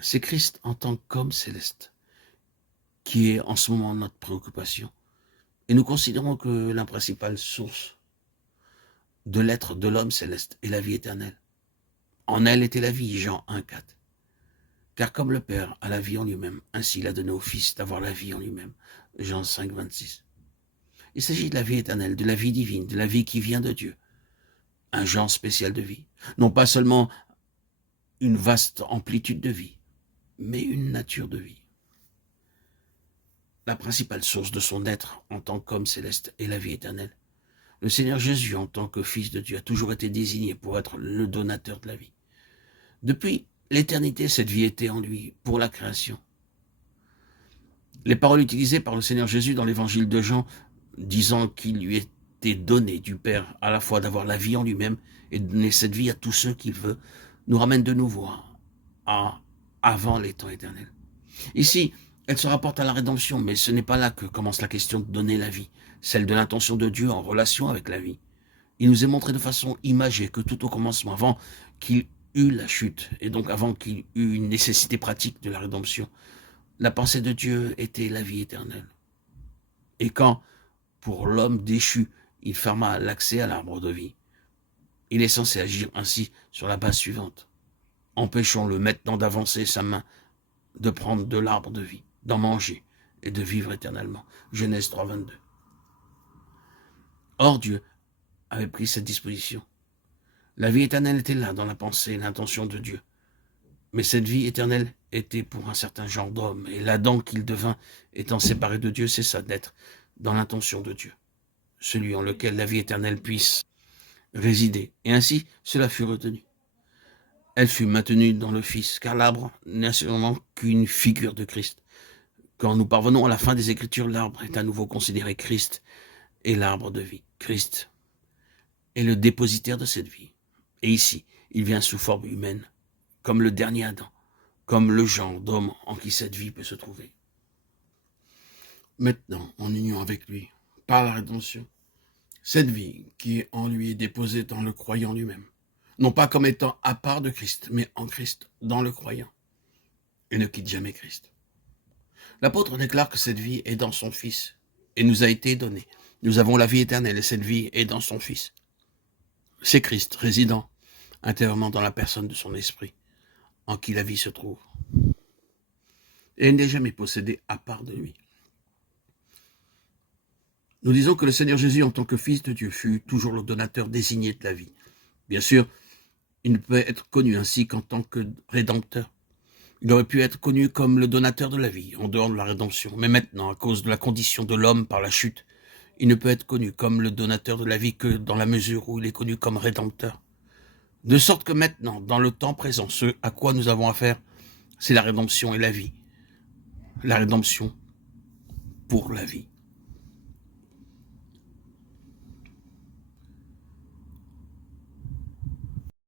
C'est Christ en tant qu'homme céleste qui est en ce moment notre préoccupation. Et nous considérons que la principale source de l'être de l'homme céleste est la vie éternelle. En elle était la vie, Jean 1,4. Car comme le Père a la vie en lui-même, ainsi il a donné au Fils d'avoir la vie en lui-même, Jean 5,26. Il s'agit de la vie éternelle, de la vie divine, de la vie qui vient de Dieu. Un genre spécial de vie. Non pas seulement une vaste amplitude de vie, mais une nature de vie. La principale source de son être en tant qu'homme céleste est la vie éternelle. Le Seigneur Jésus, en tant que Fils de Dieu, a toujours été désigné pour être le donateur de la vie. Depuis l'éternité, cette vie était en lui, pour la création. Les paroles utilisées par le Seigneur Jésus dans l'évangile de Jean, disant qu'il lui était donné du Père à la fois d'avoir la vie en lui-même et de donner cette vie à tous ceux qu'il veut, nous ramènent de nouveau à avant les temps éternels. Ici, elle se rapporte à la rédemption, mais ce n'est pas là que commence la question de donner la vie, celle de l'intention de Dieu en relation avec la vie. Il nous est montré de façon imagée que tout au commencement, avant qu'il eût la chute, et donc avant qu'il eût une nécessité pratique de la rédemption, la pensée de Dieu était la vie éternelle. Et quand, pour l'homme déchu, il ferma l'accès à l'arbre de vie, il est censé agir ainsi sur la base suivante. Empêchons-le maintenant d'avancer sa main, de prendre de l'arbre de vie, d'en manger et de vivre éternellement. Genèse 3,22. Or, Dieu avait pris cette disposition. La vie éternelle était là dans la pensée et l'intention de Dieu. Mais cette vie éternelle était pour un certain genre d'homme, et l'Adam qu'il devint, étant séparé de Dieu, cessa d'être dans l'intention de Dieu, celui en lequel la vie éternelle puisse résider. Et ainsi, cela fut retenu. Elle fut maintenue dans le Fils, car l'arbre n'est sûrement qu'une figure de Christ. Quand nous parvenons à la fin des Écritures, l'arbre est à nouveau considéré Christ et l'arbre de vie. Christ est le dépositaire de cette vie. Et ici, il vient sous forme humaine, comme le dernier Adam, comme le genre d'homme en qui cette vie peut se trouver. Maintenant, en union avec lui, par la rédemption, cette vie qui est en lui est déposée dans le croyant lui-même, non pas comme étant à part de Christ, mais en Christ, dans le croyant, et ne quitte jamais Christ. L'apôtre déclare que cette vie est dans son Fils, et nous a été donnée. Nous avons la vie éternelle, et cette vie est dans son Fils. C'est Christ, résidant intérieurement dans la personne de son esprit, en qui la vie se trouve. Et elle n'est jamais possédée à part de lui. Nous disons que le Seigneur Jésus, en tant que Fils de Dieu, fut toujours le donateur désigné de la vie. Bien sûr, il ne peut être connu ainsi qu'en tant que rédempteur. Il aurait pu être connu comme le donateur de la vie, en dehors de la rédemption. Mais maintenant, à cause de la condition de l'homme par la chute, il ne peut être connu comme le donateur de la vie que dans la mesure où il est connu comme rédempteur. De sorte que maintenant, dans le temps présent, ce à quoi nous avons affaire, c'est la rédemption et la vie. La rédemption pour la vie.